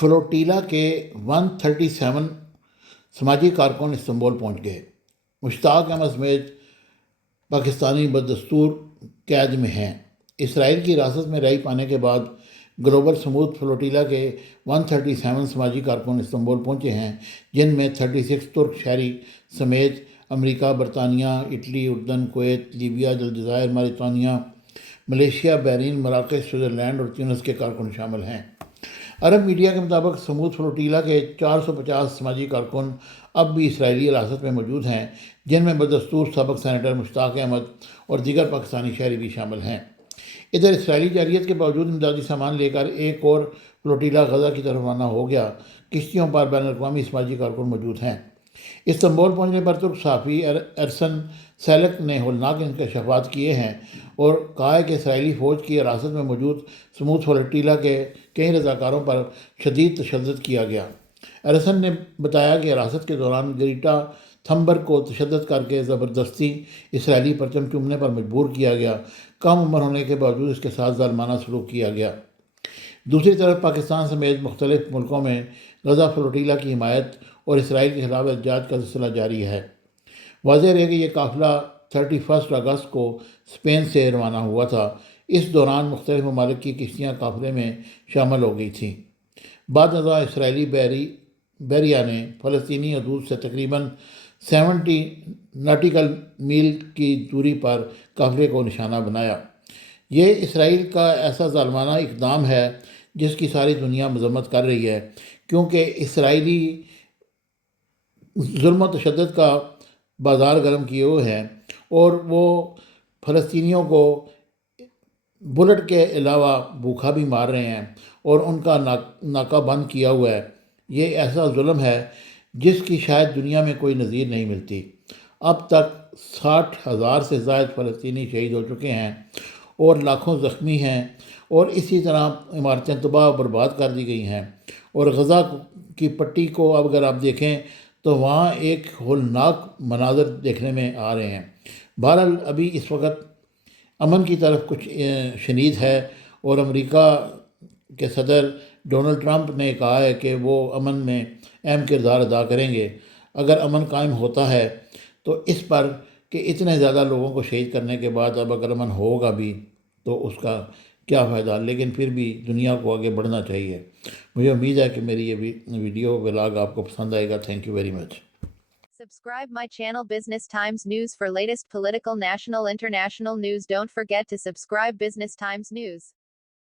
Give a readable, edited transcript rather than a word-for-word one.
Flotilla کے 137 سماجی کارکن استنبول پہنچ گئے۔ مشتاق احمد سمیت پاکستانی بدستور قید میں ہیں۔ اسرائیل کی حراست میں رہائی پانے کے بعد گلوبل سموتھ فلوٹیلا کے 137 سماجی کارکن استنبول پہنچے ہیں، جن میں 36 ترک شہری سمیت امریکہ، برطانیہ، اٹلی، اردن، کویت، لیبیا، الجزائر، موریطانیہ، ملیشیا، بحرین، مراکش، سوئٹزرلینڈ اور تیونس کے کارکن شامل ہیں۔ عرب میڈیا کے مطابق سموتھ فلوٹیلا کے 450 سماجی کارکن اب بھی اسرائیلی حراست میں موجود ہیں، جن میں بدستور سابق سینیٹر مشتاق احمد اور دیگر پاکستانی شہری بھی شامل ہیں۔ ادھر اسرائیلی جارحیت کے باوجود امدادی سامان لے کر ایک اور فلوٹیلا غزہ کی طرف روانہ ہو گیا۔ کشتیوں پر بین الاقوامی سماجی کارکن موجود ہیں۔ استنبول پہنچنے پر ترک صحافی ارسن سیلک نے ہولناک انکشافات کیے ہیں اور کہا ہے کہ اسرائیلی فوج کی حراست میں موجود سموتھ فلوٹیلا کے کئی رضاکاروں پر شدید تشدد کیا گیا۔ ارسن نے بتایا کہ حراست کے دوران گریٹا تھمبر کو تشدد کر کے زبردستی اسرائیلی پرچم چومنے پر مجبور کیا گیا۔ کم عمر ہونے کے باوجود اس کے ساتھ ظالمانہ سلوک کیا گیا۔ دوسری طرف پاکستان سمیت مختلف ملکوں میں غزہ فلوٹیلا کی حمایت اور اسرائیل کے خلاف احتجاج کا سلسلہ جاری ہے۔ واضح رہے کہ یہ قافلہ 31 اگست کو اسپین سے روانہ ہوا تھا۔ اس دوران مختلف ممالک کی کشتیاں قافلے میں شامل ہو گئی تھیں۔ بعد ازاں اسرائیلی بحریہ نے فلسطینی حدود سے تقریباً 70 ناٹیکل میل کی دوری پر قافلے کو نشانہ بنایا۔ یہ اسرائیل کا ایسا ظالمانہ اقدام ہے جس کی ساری دنیا مذمت کر رہی ہے، کیونکہ اسرائیلی ظلم و تشدد کا بازار گرم کیے ہوئے ہیں اور وہ فلسطینیوں کو بلٹ کے علاوہ بھوکا بھی مار رہے ہیں اور ان کا ناکہ بند کیا ہوا ہے۔ یہ ایسا ظلم ہے جس کی شاید دنیا میں کوئی نظیر نہیں ملتی۔ اب تک 60,000 سے زائد فلسطینی شہید ہو چکے ہیں اور لاکھوں زخمی ہیں، اور اسی طرح عمارتیں تباہ و برباد کر دی گئی ہیں۔ اور غزہ کی پٹی کو اب اگر آپ دیکھیں تو وہاں ایک ہولناک مناظر دیکھنے میں آ رہے ہیں۔ بہرحال ابھی اس وقت امن کی طرف کچھ شنید ہے، اور امریکہ کے صدر ڈونلڈ ٹرمپ نے کہا ہے کہ وہ امن میں اہم کردار ادا کریں گے۔ اگر امن قائم ہوتا ہے تو اس پر کہ اتنے زیادہ لوگوں کو شہید کرنے کے بعد اب اگر امن ہوگا بھی تو اس کا کیا فائدہ، لیکن پھر بھی دنیا کو آگے بڑھنا چاہیے۔ مجھے امید ہے کہ میری یہ ویڈیو ولاگ آپ کو پسند آئے گا۔ Thank you very much. Subscribe my channel Business Times News for latest political, national, international news. Don't forget to subscribe Business Times News.